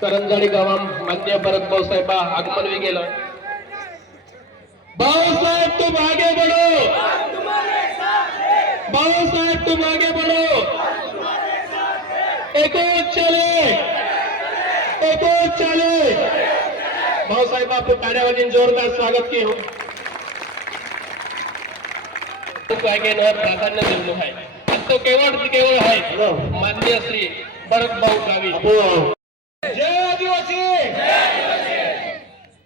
करंजाळी गावात मान्य भरत भाऊसाहेब आगमन वे गेलं. भाऊसाहेब तुम आगे बढ़ो. भाऊसाहेब तुम आगे बढ़ो. एको चले एको चले भाऊसाहेब आपको ताड्यावाजी जोरदार स्वागत की हो प्राधान्य दिलेलो आहे. तो केवळ केवळ आहे. मान्य श्री भरत भाऊ गावी. जय आदिवासी!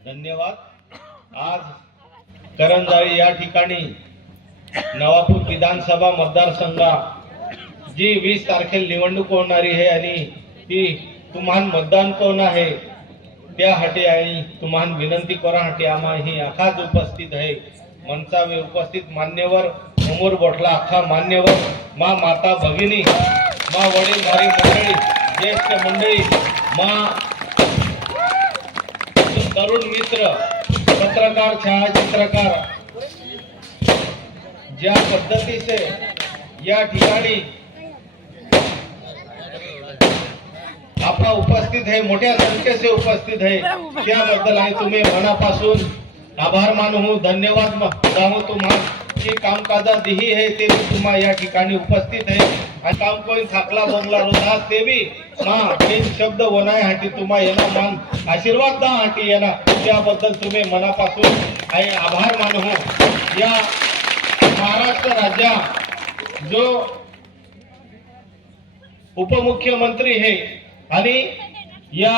धन्यवाद. आज करंजाळी या ठिकाणी नवापूर विधानसभा मतदारसंघा जी वीस तारखेला निवडणूक होणारी आहे आणि ती तुम्हाला मतदान कोण आहे त्यासाठी आणि तुम्हाला विनंती करासाठी आम्हा ही आखाच उपस्थित आहे. मंचावे उपस्थित मान्यवर समोर बसला अख्खा मान्यवर मा माता भगिनी मा वडीलधारी मंडळी ज्येष्ठ मंडळी तरुण मित्र पत्रकार छायाचित्रकार ज्या पद्धतीचे या ठिकाणी आपला उपस्थित आहे मोठ्या संख्येचे उपस्थित आहे त्याबद्दल आहे तुम्ही मनापासून आभार मानू धन्यवाद मानू तुम्हाला जी कामकाजा दिही आहे ते बी तुम्हा या ठिकाणी उपस्थित आहे. आणि काम कोण थाकला बंगला रोधा ते बी हा तीन शब्द वनायसाठी तुम्हा येणार मान आशीर्वाद दा हाटी येणार त्याबद्दल तुम्ही मनापासून आणि आभार मानू. या महाराष्ट्र राज्या जो उपमुख्यमंत्री हे आणि या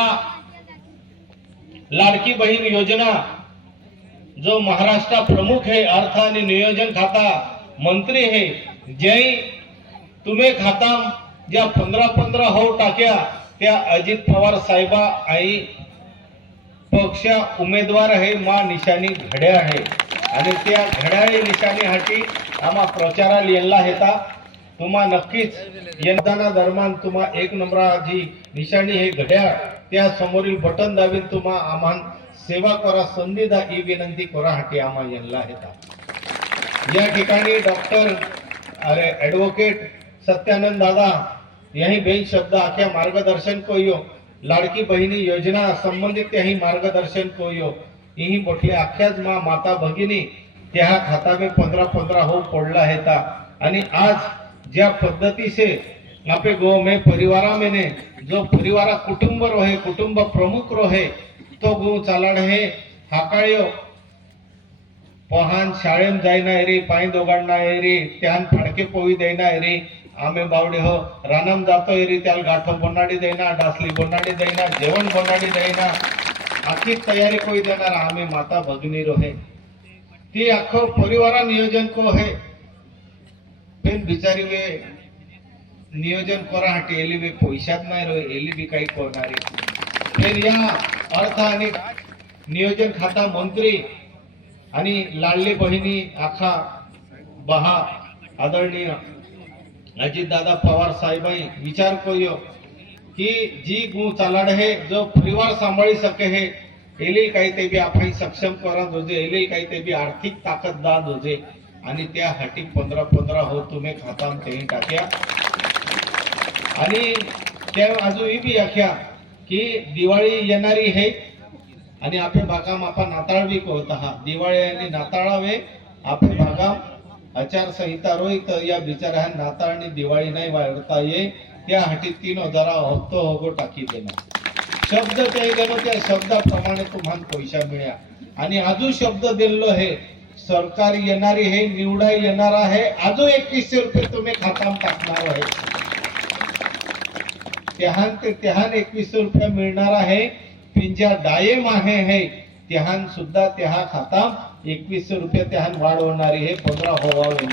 लाडकी बहीण योजना जो महाराष्ट्र प्रमुख है अर्थ आणि नियोजन खाता मंत्री है जय तुम्ही खाता ज्या पंधरा पंधरा हो टाक्या त्या अजित पवार साहेबा आई पक्ष उमेदवार आहे मा निशाणी घड्याळ आहे आणि त्या घड्याळी निशाणीसाठी आम्हा प्रचाराला येला येता तुम्हा नक्कीच यंदाना दरम्यान तुम्हा एक नंबराची निशाणी हे घड्याळ. त्या समोरील बटन दाबीन तुम्हा आम्हाला सेवा करा संधी द्या ही विनंती करासाठी आम्हा येला हेता या ठिकाणी डॉक्टर अरे ॲडव्होकेट सत्यानंद दादा यही बेन शब्द आख्या मार्गदर्शन को यो लाडकी बहिणी योजना संबंधित यही मार्गदर्शन को यो यही मोठले आख्याच मा माता भगिनी त्या खाता में पंधरा पंधरा हो पडला हेता आणि आज ज्या पद्धती से आपे गो में परिवारा में ने जो परिवारा कुटुंब रोहे कुटुंब प्रमुख रोहे तो गो चालाड हे हाकाळ्यो. पोहान शाळेन जायना एरी पाय दोगाडना एरी त्यान फाडके पोवी देना रे आमे बावडे हो रानम जातो एरी त्याला गाठो बोनाडी देना डासली बोनाडी देना जेवण बोनाडी देना आखी तयारी कोई देणार आमे माता भगिनी रोहे ती आखो परिवारा नियोजन को है. पेन बिचारी वे नियोजन करासाठी एली वे पैशात नाही रोहे एली बी काही करणारी या अर्थ आणि नियोजन खाता मंत्री आणि लाडली बहिणी आखा बहा आदरणीय अजितदादा पवार साहेबाई विचार करियो की जी गुण चालाड है जो परिवार सांभाळी सके है एली काही ते बी आपण सक्षम करत होते एली काही ते बी आर्थिक ताकद दाद होते आणि त्या हटी पंधरा पंधरा हो तुम्ही खाता ते टाक्या. आणि त्या अजूनही बी आख्या की दिवाळी येणारी है. आणि आपले भागाम आपण नाताळवी बी आहात. हा दिवाळी आणि नाताळावे आपले भागाम आचारसंहिता रोहित या बिचाऱ्या नाताळ आणि दिवाळी नाही वाढता ये. त्या हाटी तीन हजारा हप्तो होगो टाकी देणार शब्द ते गेलो त्या शब्दाप्रमाणे तुम्हाला पैसा मिळ्या. आणि आजू शब्द दिलो हे सरकार येणारी हे निवडा येणार आहे आजू एकवीसशे रुपये तुम्ही खाताम टाकणार आहे. त्याहान ते त्याहान एकवीसशे रुपये मिळणार आहे. पिंजा डायम आहे हे त्याहान सुद्धा त्या खाता. एकवीसशे रुपये त्याहान वाढ होणारी हे पंधरा होवावे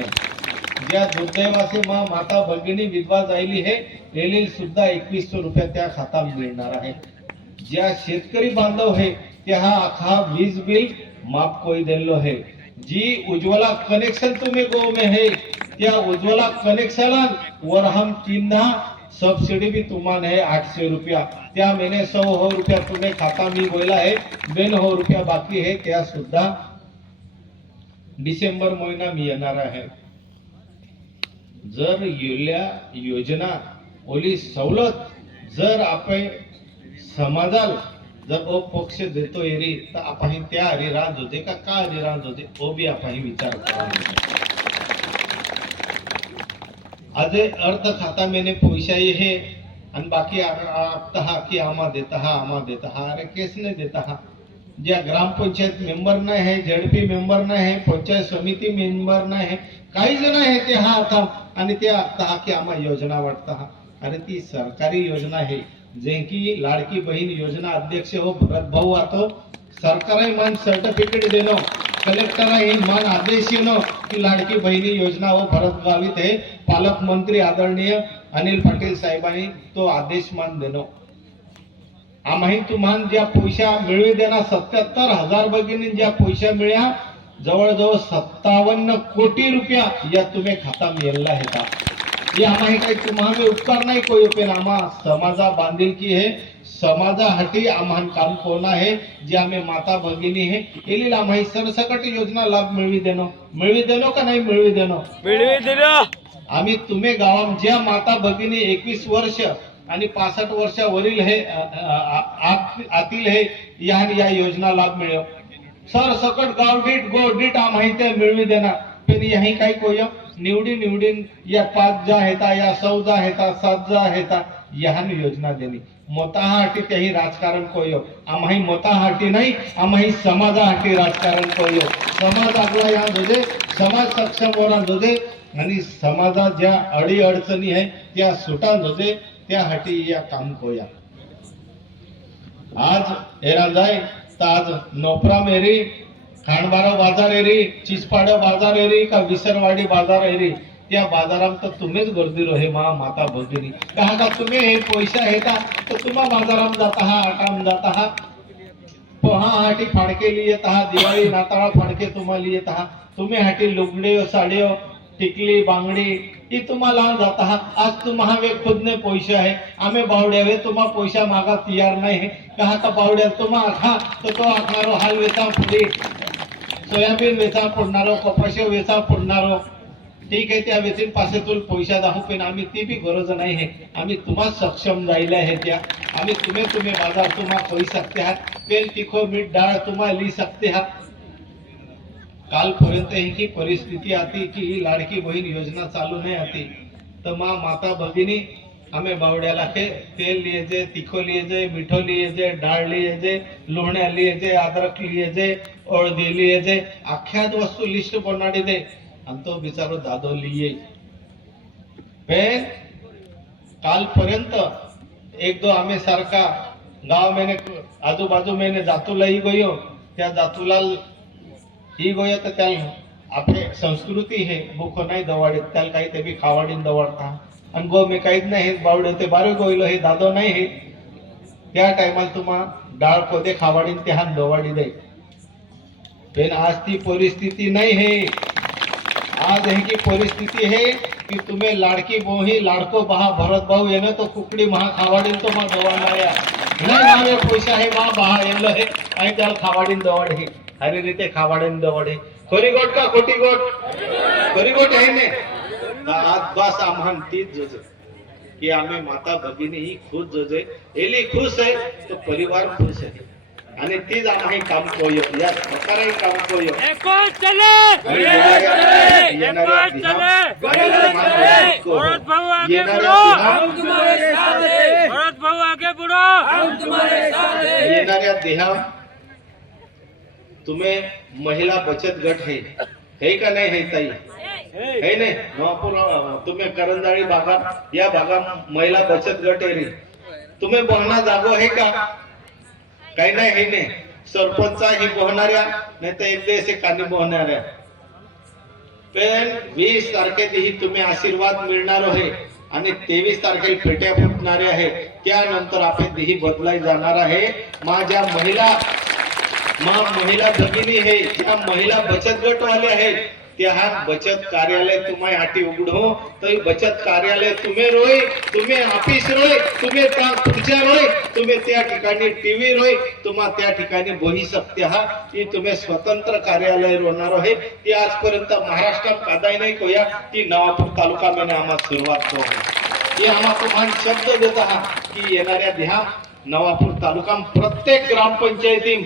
ज्या दुर्दैवाचे मा माता भगिनी विधवा जायली हे एलील सुद्धा एकवीसशे रुपये त्या खाता मिळणार आहे. ज्या शेतकरी बांधव हे त्या आखा वीज बिल माफ कोई दिलो है. जी उज्ज्वला कनेक्शन तुम्ही गो में है त्या उज्ज्वला कनेक्शन वर हम चिन्ह सब्सिडी भी तुम्हारे है आठ सौ रुपया। त्या महीने सौ हो रुपया तुम्हें खाता मी बोला है? बेन हो रुपया बाकी है त्या सुद्धा डिसेंबर महिना मी येणार आहे जर येल्या योजना ओली सवलत जर आपण समाजाल जर ओ पक्ष देतो एरी तर आपण त्या अरिराज होते का? का हरिराज होते? तो बी आपण विचार करावा अजय अर्थ खाता मैंने पैसा ये है आणि बाकी आता हा की आम्हा देता हा आम्हा देता हा अरे केस नाही देता हा। ज्या ग्रामपंचायत मेंबर नाही आहे झेडपी मेंबर नाही आहे पंचायत समिती मेंबर नाही आहे काही जण आहे ते हा आता आणि ते आता हा की आम्हा योजना वाटता हा। अरे ती सरकारी योजना आहे जे की लाडकी बहीण योजना अध्यक्ष हो भरत भाऊ आतो सरकार मान सर्टिफिकेट देणं कलेक्टर मान आदेश येणं की लाडकी बहिणी योजना हो भरत गावित आहे पालकमंत्री आदरणीय अनिल पाटील साहेबांनी तो आदेश मान देणं. आम्ही तुम्हाला ज्या पैशा मिळवी देणार सत्याहत्तर हजार भगिनी ज्या पैशा मिळ्या जवळजवळ सत्तावन्न कोटी रुपया या तुम्ही खाता मिळला आहे का? हे आम्ही काही तुम्हाला उपकार नाही कोई उपेन आम्हा समाजा बांधील की हे समाजासाठी आम्हाला काम कोण आहे? जे आम्ही माता भगिनी हे येईल आम्ही सरसकट योजना लाभ मिळवी देणं. मिळवी देणं का नाही मिळवी देणं? मिळवी देणं. आम्ही तुम्ही गावात ज्या माता भगिनी एकवीस वर्ष आणि पासष्ट वर्षावरील हे आतील हे या या योजना लाभ मिळव सर सकट गाव डीट गो डीट आम्ही माहिती मिळवी देणार पण यही काही कोय निवडी निवडीन या पाच जा हेता या सौ जा हेता सात जा हेता यहान योजना देणी मोताहाटी त्याही राजकारण कोयो आम्ही मोताहाटी नाही आम्ही समाजाहाटी राजकारण कोयो समाज आपला या जोजे समाज सक्षम होणार जोजे आणि समाजात ज्या अडी अडचणी आहे त्या सुटा जोजे त्यासाठी या काम कोया आज एरा जाय तर आज नोपरा मेरी खांडबारा बाजार एरी चिचपाड्या बाजार एरी का विसरवाडी बाजार एरी त्या बाजारात तर तुम्हीच गर्दी रो हे मा माता भगिनी. कहा का तुम्ही हे पैसा का तर तुम्हा बाजारात जाता हा आटाम जाता हा. पोहा हाटी फाडके लिहित आहात दिवाळी नाताळा फाडके तुम्हाला लिहित आहात तुम्ही हाटी लुगडे साड्यो टिकली बांगडी ती तुम्हाला जात आहात. आज तुम्हा वे खुदने पैसे आहे. आम्ही बावड्यावे तुम्हा पैसा मागा तयार नाही का का बावड्या तुम्हा आखा तर तो आखणारो हाल वेचा पुढे. सोयाबीन वेचा फोडणारो कपाशी वेचा फोडणारो ठीक आहे त्या वेचीन पासे पैसा दाखवू पण आम्ही ती बी गरज नाही आहे. आम्ही तुम्हा सक्षम राहिल्या आहे त्या. आम्ही तुम्ही तुम्ही बाजार तुम्हा होई सकते आहात. तेल तिखो मीठ डाळ तुम्हा ली सकते आहात. कालपर्यंत ही की परिस्थिती आती की ही लाडकी बहीण योजना चालू नाही आती. तर मा माता भगिनी आम्ही बावड्याला के तेल लिए जे तिखो लिए जे मिठो लिए जे डाळ लिए जे लोहण्या लिए जे अद्रक लिए जे हळदी लिए जे आख्यात वस्तू लिस्ट बनाडी दे. आणि तो बिचारो दादो लिये पे कालपर्यंत एक दो आम्ही सारखा गाव मेने आजूबाजू मेने जातूला ही गोयो त्या जातूला ही गोया तर त्याला हो. आपले संस्कृती हे भूक नाही दवाडीत त्याला काही ते बी खावाडीन दवाडता. आणि गो मी काहीच नाही हे बावडे ते बारे गोयलो हे दादो नाही हे. त्या टायमाला तुम्हा डाळ कोदे खावाडीन ते हान दवाडी दे. पण आज ती परिस्थिती नाही हे. आज हे की परिस्थिती हे की तुम्ही लाडकी बोही लाडको बहा भरत भाऊ येणं तो कुकडी महा खावाडीन तो मा दवाडला या. नाही पैसा हे मा बहा येलो हे. आणि त्याला खावाडीन दवाड हे. अरे रीते खावाडीन दवाड हे खरी गोट का खोटी गोट खरी गोट आहे ने तर आज बस आम्हाला तीच जोजे की आम्ही माता भगिनी ही खुश जोजे एली खुश आहे तो परिवार खुश आहे आणि तीच आम्ही काम कोयो या प्रकारे काम कोयो एकच चले आणि येणाऱ्या- येणाऱ्या एकच दिहा- चले भरत भाऊ आगे येणाऱ्या बढ़ो दिहा- भरत भाऊ आगे बढ़ो येणाऱ्या देहा तुम्ही महिला बचत गट हे. है का नाही हे ताई? हे नाही. महापूर तुम्ही करंजाळी भागात या भागात महिला बचत गट आहे रे. तुम्ही बहना जागो आहे का? काही नाही हे नाही. सरपंच ही बहणाऱ्या नाही तर एकदा असे कानी बहणाऱ्या पण वीस तारखेतही तुम्ही आशीर्वाद मिळणार आहे आणि तेवीस तारखेला फेट्या फुटणारे आहे त्यानंतर आपण देही बदलाय जाणार आहे. माझ्या महिला मा महिला भगिनी हे ज्या महिला बचत गटवाले आहेत त्या हा बचत कार्यालय तुम्हारी हाटी उघडो. तरी बचत कार्यालय तुम्ही रोय तुम्ही ऑफिस रोय तुम्ही पूजा रोय तुम्ही त्या ठिकाणी टीव्ही रोय तुम्हा त्या ठिकाणी बोही सकते हा की तुम्ही स्वतंत्र कार्यालय रोणार आहे. ती आजपर्यंत महाराष्ट्रात कादाय नाही कोया ती नवापूर तालुका मध्ये आम्हा सुरुवात करू. हे आम्हा तुम्हाला शब्द देत आहात की येणाऱ्या ध्या नवापूर तालुका प्रत्येक ग्रामपंचायतीत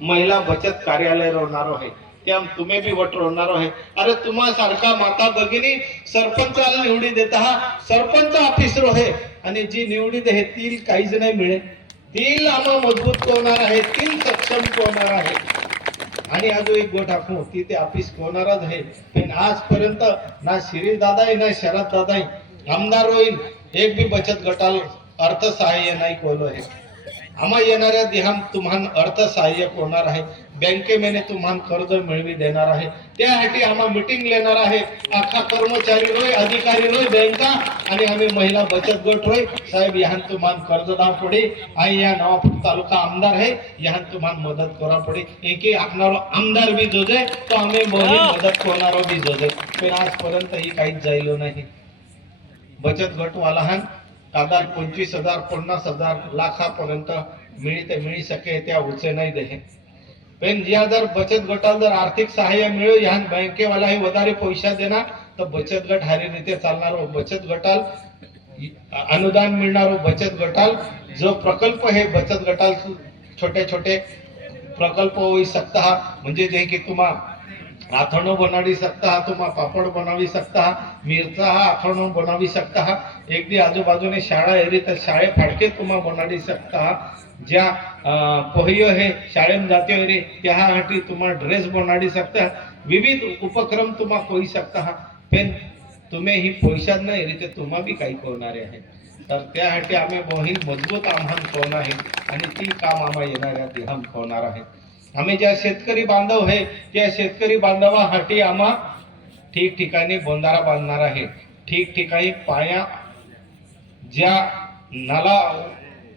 महिला बचत कार्यालय रोवणार आहे. त्या तुम्ही बी वट रोवणार आहे. अरे तुम्हा सारखा माता भगिनी सरपंचाला निवडी देत हा. सरपंच ऑफिस रोहे आणि जी निवडी दे ती काहीच नाही मिळे ती आम्हा मजबूत होणार आहे. ती सक्षम होणार आहे. आणि अजून एक गोट आखू ती ते ऑफिस होणारच आहे. पण आजपर्यंत ना शिरीष दादा ना शरद दादा आमदार होईल. एक बी बचत गटाला अर्थसहाय्य नाही कोलो आहे. आम्हा येणाऱ्या देहान तुम्हाला अर्थसहाय्यक होणार आहे. बँकेमेने तुम्हाला कर्ज मिळवी देणार आहे. त्यासाठी आम्हा मिटिंग लेणार आहे. अख्खा कर्मचारी रोय अधिकारी रोय बँका आणि आम्ही महिला बचत गट रोय. साहेब यान तुम्हाला कर्जदार पडे. आणि या नवापूर तालुका आमदार आहे. यहान तुम्हाला मदत करा पडे. एके आखणारो आमदार बी जोजे तो आम्ही मोही मदत करणारो बी जोजे. पण आजपर्यंत ही काहीच जायलो नाही. बचत गट वालाहान दादा पंचवीस हजार पन्नास हजार लाखापर्यंत मिळते मिळू शके त्या उचे नाही दे. पण या जर बचत गटाला जर आर्थिक सहाय्य मिळ या बँकेवाला हे वधारे पैसा देणार तर बचत गट हरी रीते चालणार. बचत गटाल अनुदान मिळणार. बचत गटाल जो प्रकल्प हे बचत गटाल छोटे छोटे प्रकल्प होई सकता म्हणजे जे की तुम्हा आथणो बनाडी सकता हा तुम्हा पापड बनावी सकता हा मिरचा हा आथणो बनावी सकता हा एकदी आजूबाजूने शाळा एरी तर शाळे फाटके तुम्हा बनाडी सकता. हा ज्या अं, हे शाळेत जाते रे त्यासाठी तुम्हा ड्रेस बनाडी सकता. विविध उपक्रम तुम्हा कोई सकता. हा पण तुम्ही ही पैशात नाही रे तर तुम्हा बी काही करणारे आहे तर त्यासाठी आम्ही मोहीम मजबूत आव्हान करणार आहे आणि ती काम आम्हा येणाऱ्या दिहाम होणार आहे. आम्ही ज्या शेतकरी बांधव आहे त्या शेतकरी बांधवासाठी आम्हा ठिकठिकाणी बंधारा बांधणार आहे ठिकठिकाणी पाया ज्या नाला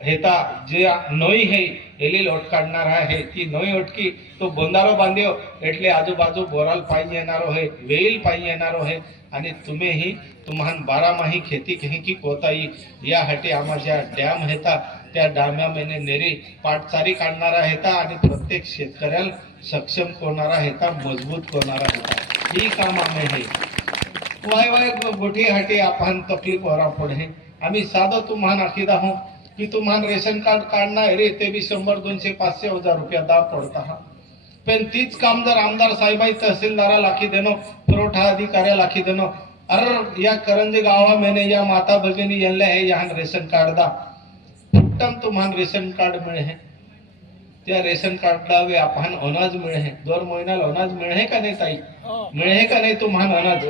हेता જ્યાં નોઈ હે એલી લોટ કાઢનાર હે તી નોઈ ઓટકી તો બંધારો બાંધ્યો એટલે આજુબાજુ બોરાલ પાઈ येणारो है वेल पाई येणारो है आणि तुम्हीही तुम्हाला बारामाही खेती की कोताई यासाठी आम्हा ज्या डॅम हेता त्या डॅमामध्ये नेरी पाटचारी काढणारा हेता आणि प्रत्येक शेतकऱ्याला सक्षम करणारा हेता मजबूत करणारा हेता ही काम आम्ही हे. वाय वाय गोठी हाटी आपण तकलीफ वरा पडे आम्ही साधं तुम्हाला आखीदा हो. की तुम्हाला रेशन कार्ड काढणार रे ते बी शंभर दोनशे पाचशे हजार रुपया दाब पडता हा. पण तीच काम जर आमदार साहेबाई तहसीलदारा लाखी देणं पुरवठा अधिकाऱ्या लाखी देणं. अर या करंजी गावा मेने या माता भगिनी यांना हे यहाँ रेशन कार्ड दा. फुट्टम तुम्हाला रेशन कार्ड मिळे है. त्या रेशन कार्डला वे आपण अनाज मिळे है. दर महिन्याला अनाज मिळे का नाही ताई? मिळे का नाही तुम्हाला अनाज?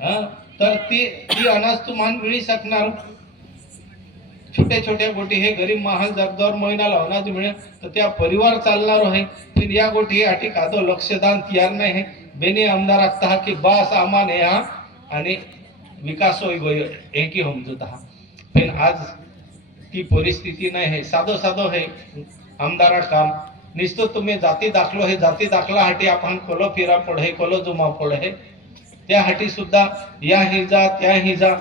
हा. तर ती ती अनाज तुम्हाला मिळू शकणार. छोट्या छोट्या गोटी हे गरीब महाल जर दर महिन्याला अनाज मिळेल तर त्या परिवार चालणार आहे. पण या गोटी अटी कादो लक्षदान तयार नाही है. बेने आमदार आखता हा की बास आमान या आणि विकास होई गोय एकी समजत हा पण आज ती परिस्थिती नाही आहे. साधो साधो हे आमदारा काम. नुसतं तुम्ही जाती दाखलो हे जाती दाखला हाटी आपण कोलो फिरा पडे कोलो जुमा पडे त्यासाठी सुद्धा या हिजा त्या हिजा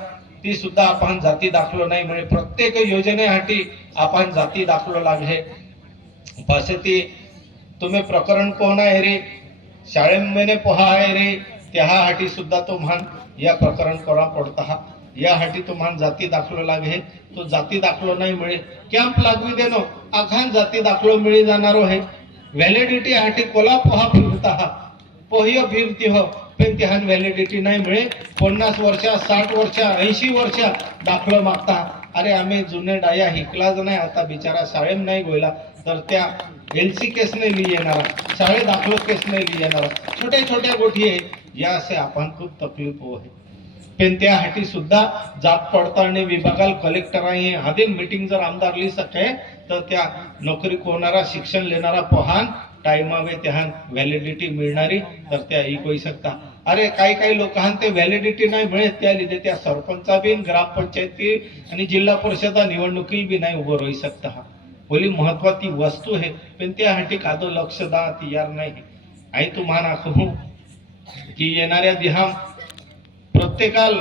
ती सुद्धा आपण जाती दाखलो नाही म्हणजे प्रत्येक योजनेसाठी आपण जाती दाखलो लागले. पासे ती तुम्ही प्रकरण कोण आहे रे? शाळेमध्ये पोहा आहे रे. त्यासाठी सुद्धा तो म्हण या प्रकरण कोणा पडता यासाठी तुम्हाला जाती दाखलो लागे. तो जाती दाखलो नाही मिळे. कॅम्प लागवी देनो आखान जाती दाखलो मिळी जाणार आहे व्हॅलिडिटी साठी कोला पोहा फिरता हा. पोहियो फिरती हो. पण तिहान व्हॅलिडिटी नाही मिळे. पन्नास वर्षा साठ वर्षा ऐंशी वर्षा दाखलो मागता. अरे आम्ही जुने डाया हिकलाच नाही. आता बिचारा शाळेम नाही गोयला. तर त्या एल सी केस नाही लिहि येणार. शाळे दाखलो केस नाही लिही येणार. छोट्या छोट्या गोष्टी आहे या असे आपण खूप तकलीफ हो. पण त्यासाठी सुद्धा जात पडताळणी विभागाला कलेक्टर आहे आधी मीटिंग जर आमदार ली सके तर त्या नोकरी कोणारा शिक्षण लेणारा पहान टायमावे त्या व्हॅलिडिटी मिळणारी तर त्या ही होई शकता. अरे काही काही लोकांना ते व्हॅलिडिटी नाही मिळत त्या लिधे त्या सरपंचा बी ग्रामपंचायती आणि जिल्हा परिषद निवडणुकी बी नाही उभं राहू शकता. बोली महत्वाची वस्तू आहे पण त्यासाठी कादो लक्ष दा तयार नाही. आई तुम्हाला कहू की येणाऱ्या दिहा प्रत्येकाल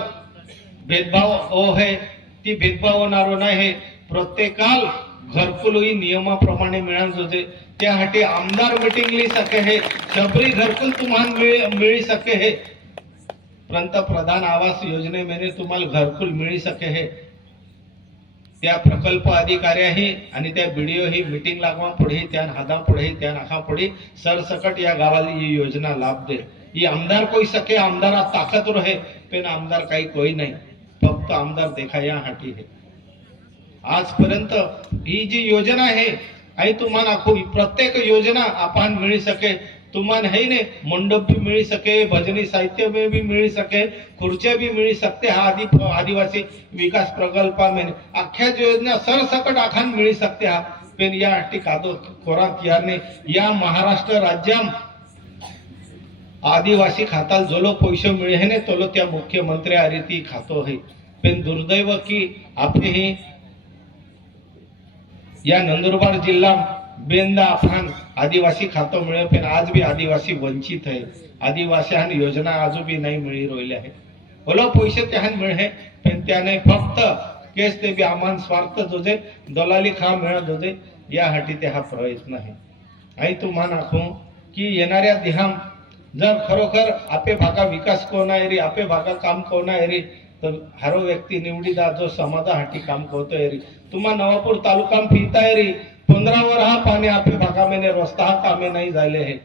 भेदभाव हो ओ ती भेदभाव होणार नाही प्रत्येकाल घरकुल ही नियमाप्रमाणे मिळत होते. त्यासाठी आमदार मीटिंग ली सके हे शबरी घरकुल तुम्हाला मिळ मिळी सके हे. पंतप्रधान आवास योजनेमध्ये तुम्हाला घरकुल मिळी सके हे. त्या प्रकल्प अधिकाऱ्याही आणि त्या बीडीओ ही मीटिंग लागवा पुढे त्या हादा पुढे त्या नाका पुढे सरसकट या गावाला ही योजना लाभ दे. ही आमदार कोई सके आमदारात ताकद रहे. पण आमदार काही कोई नाही. फक्त आमदार देखा या हाटी है. आजपर्यंत ही जी योजना आहे आई तुम्हाला खूप प्रत्येक योजना आपण मिळू सके तुम्हाला है ने मंडप भी मिळू सके भजनी साहित्य में भी मिळू सके खुर्च्या भी मिळू सकते हा आदि आदिवासी विकास प्रकल्पा प्रकल्पामध्ये अख्ख्या योजना सरसकट आखान मिळू सकते हा. पण या अट्टी कादो खोराक याने या महाराष्ट्र राज्याम आदिवासी खाताल जोलो पैसे मिळे ने तोलो त्या मुख्यमंत्री आ रीती खातो है. पण दुर्दैव की आपले ही या नंदुरबार जिल्हा बेंदा अफान आदिवासी खातो मिळे पण आज भी आदिवासी वंचित है. आदिवासी योजना आजू बी नाही मिळी रोयले आहे बोलो पैसे त्याहान मिळे पण त्याने फक्त केस ते बी आमान स्वार्थ जोजे दलाली खा मिळत जोजे यासाठी ते हा प्रयत्न आहे तू तुम्हाला नाखू की येणाऱ्या दिहाम जर खरोखर आपे भागा विकास कोण आहे रे आपे भागा काम कोण आहे रे तर हरो व्यक्ती निवडीदा जो हाटी काम करतोय रे. तुम्हा नवापूर तालुका फिरताय रे. पंधरावर हा पाणी आपे भागा मेने रस्ता हा कामे नाही झाले हे.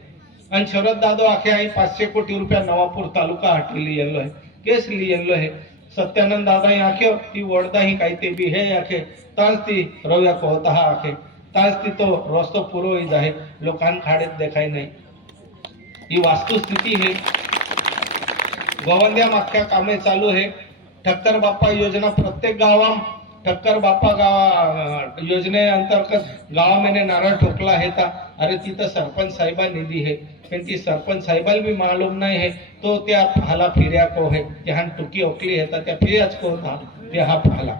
आणि शरद दादो आखे आहे पाचशे कोटी रुपया नवापूर तालुका हाटी लिहिलो आहे. केस लिहिलो आहे. सत्यानंद दादा आखे ती वडदा ही काही ते बी हे आखे. तास ती रव्या कोहता हा आखे. ताच ती तो रस्तो पुरोहित आहे. लोकांना देखाय नाही. ही वास्तुस्थिती है. गोवंद्या मागच्या कामे चालू आहे ठक्कर बाप्पा योजना प्रत्येक गावा ठक्कर बाप्पा गावा योजने अंतर्गत गावामध्ये नारळ ठोकला आहे का अरे तिथं सरपंच साहेबा निधी आहे पण ती सरपंच साहेबाला भी मालूम नाही है. तो त्या फाला फिर्या को है. त्या टुकी ओकली है त्या फिर्याच को था ते हा फाला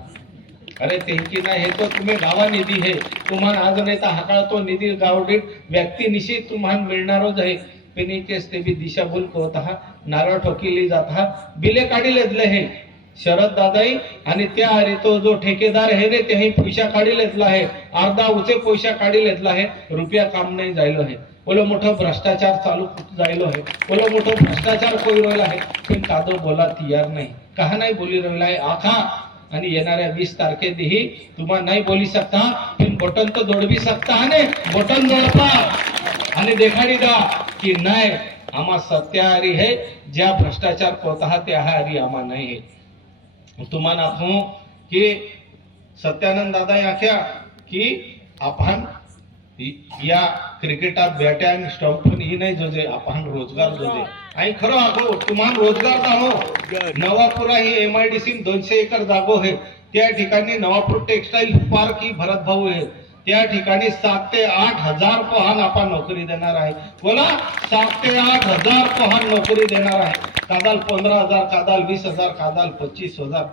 अरे त्यांची नाही हे. तो तुम्ही गावा निधी हे. तुम्हाला आज नाही तर हाकाळ तो निधी गावडीत व्यक्तिनिशी तुम्हाला मिळणारच आहे. पेनी केस ते बी दिशाभूल होत हा नारळ ठोकिली जात हा बिले काढी हे. शरद दादाई आणि त्या अरे तो जो ठेकेदार हे रे तेही पैसा काढी लेतला आहे अर्धा उचे पैसा काढी लेतला आहे रुपया काम नाही जायलो आहे बोलो मोठं भ्रष्टाचार चालू जायलो आहे बोलो मोठं भ्रष्टाचार कोई रोयला आहे पण कादो बोला तयार नाही. का नाही बोली रोयला आहे आखा आणि येणाऱ्या वीस तारखेही तुम्हा नाही बोली सकता पण बटन तर दौडवी सकता है ने? बटन दौडता आणि देखाडी दा की नाही आम्हा सत्याहारी है ज्या भ्रष्टाचार कोता त्याहारी आम्हा नाही है. तुम्हाला दाखवू की सत्यानंद दादा याख्या की आपण या क्रिकेटात बॅट्यान स्टॉप ही नाही जोजे आपण रोजगार जोजे. आणि खरं आगो तुम्हाला रोजगार दाहो. नवापुरा ही एम आय डी सी दोनशे एकर जागो आहे. त्या ठिकाणी नवापूर टेक्सटाईल पार्क ही भरत भाऊ आहे. त्या ठिकाणी सात ते आठ हजार पहान आपण नोकरी देणार आहे. बोला सात ते आठ हजार पहान नोकरी देणार आहे. कादाल पंधरा हजार कादाल वीस हजार कादाल पच्चीस हजार.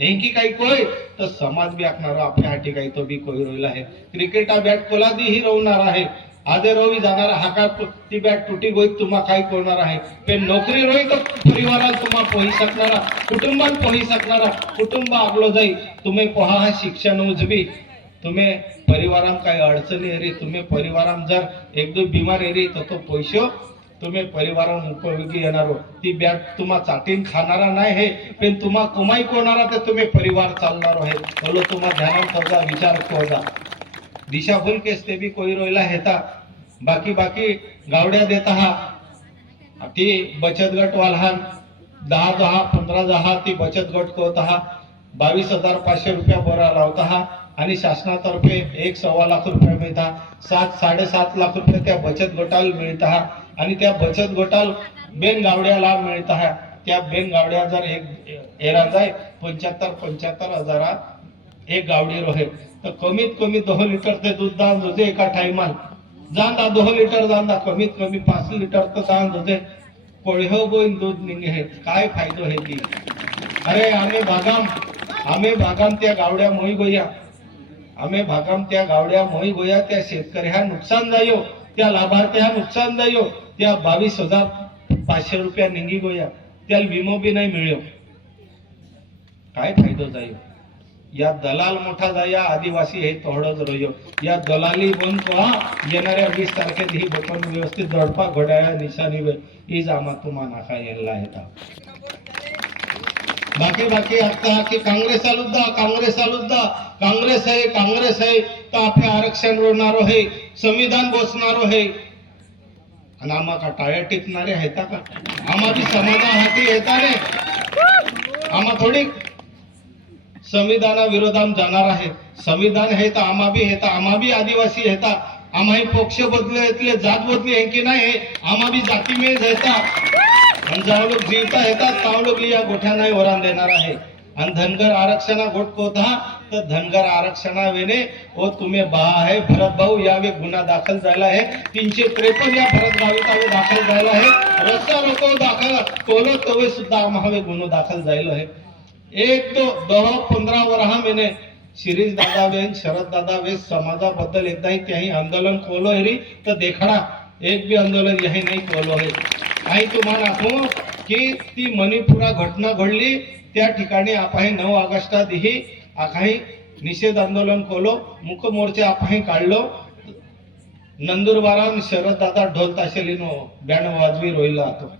हेंकी काही कोय? तर समाज बी आखणार आपल्या हाठी काही तो बी कोई रोईल आहे. क्रिकेटा बॅट कोलादी ही रोवणार आहे. आधे रोवी जाणार हाका ती बॅट तुटी गोई तुम्हा काय करणार आहे. पे नोकरी रोई तर परिवाराला तुम्हा पोही शकणारा कुटुंबात पोही शकणारा कुटुंब आगलो जाई. तुम्ही पोहा हा शिक्षण उजवी. तुम्ही परिवाराम काही अडचणी येरी तुम्ही परिवाराम जर एक दोन बिमार येरी तर तो पैसे तुम्ही परिवाराम उपयोगी येणार हो. ती बॅट तुम्हा चाटीन खाणारा नाही हे पण तुम्हा कमाई कोणारा तर तुम्ही परिवार चालणार आहे. बोलो तुम्हा ध्यानात विचार ठेवजा. दिशाभूल केस ते बी कोई रोयला हेता बाकी बाकी गावड्या देता हा. ती बचत गट वालहान दहा दहा पंधरा दहा ती बचत गट करत हा. बावीस हजार पाचशे रुपया बरा लावता हा. आणि शासनातर्फे एक सव्वा लाख रुपये मिळता. सात साडेसात लाख रुपये त्या बचत गटाला मिळता हा. आणि त्या बचत गटाला बेन गावड्याला मिळता हा. त्या बेन गावड्या जर एक एरा जाय पंच्याहत्तर पंच्याहत्तर हजारात एक गावडी रोहे तर कमीत कमी दोन लिटर ते दूध दान होते एका टायमाल. जांदा दोन लिटर जांदा कमीत कमी पाच लिटर तर दान होते कोळहो गोईन दूध निघे हे काय फायदो हे ती अरे आम्ही भागाम आम्ही भागाम त्या गावड्या मोही गोया. आम्ही भागाम त्या गावड्या मोही गोया त्या शेतकऱ्या नुकसान जायो त्या लाभार्थ्या नुकसान जायो त्या बावीस हजार पाचशे रुपया निघी गोया. त्याला विमो बी नाही मिळ्यो काय फायदो जायो? या दलाल मोठा जाया आदिवासी हे तोडच रोयो या दलाली बंद पहा येणाऱ्या वीस तारखेत ही बटन व्यवस्थित दडपा घोड्या निशाणी वे- ही जामा तुम्हा नाका येला येता बाकी बाकी आता की काँग्रेस आलुद्दा काँग्रेस आलुद्दा काँग्रेस आहे काँग्रेस आहे. तर आपले आरक्षण रोवणारो आहे. संविधान बोचणारो आहे. आणि आम्हा का टाळ्या टिपणारे आहेत का? आम्हा बी समाजा हाती येताने. आम्हा थोडी संविधाना विरोधात जाणार आहे संविधान हे तर आम्हा बी हेता आम्हा बी आदिवासी हेता आम्हाही पक्ष बदले येतले जात बदली आहे की नाही आम्हा भी जाती मेज हेता आणि जाव लोक जीवता येतात त्या लोक या गोठ्यांनाही वरान देणार आहे. आणि धनगर आरक्षणा गोट कोथा तर धनगर आरक्षणा वेने ओ तुम्ही बा आहे भरत भाऊ यावे गुन्हा दाखल झाला आहे. तीनशे त्रेपन्न या भरत भाविकावे दाखल झाला आहे. रस्ता रोको दाखल तोलो तवे सुद्धा आम्हावे गुन्हा दाखल झालो आहे. एक तो दहा पंधरा वरहा महिने शिरीष दादा वेन शरद दादा वे समाजाबद्दल एकदाही त्याही आंदोलन कोलो हेरी तर देखाडा एक बी आंदोलन याही नाही कोलो आहे आणि तुम्हाला दाखवू की ती मणिपुरा घटना घडली त्या ठिकाणी आपण नऊ ऑगस्टात ही आखाही निषेध आंदोलन कोलो मुख मोर्चा आपण काढलो नंदुरबारान शरद दादा ढोल ताशेलीनो बँड वाजवी रोहिला होतो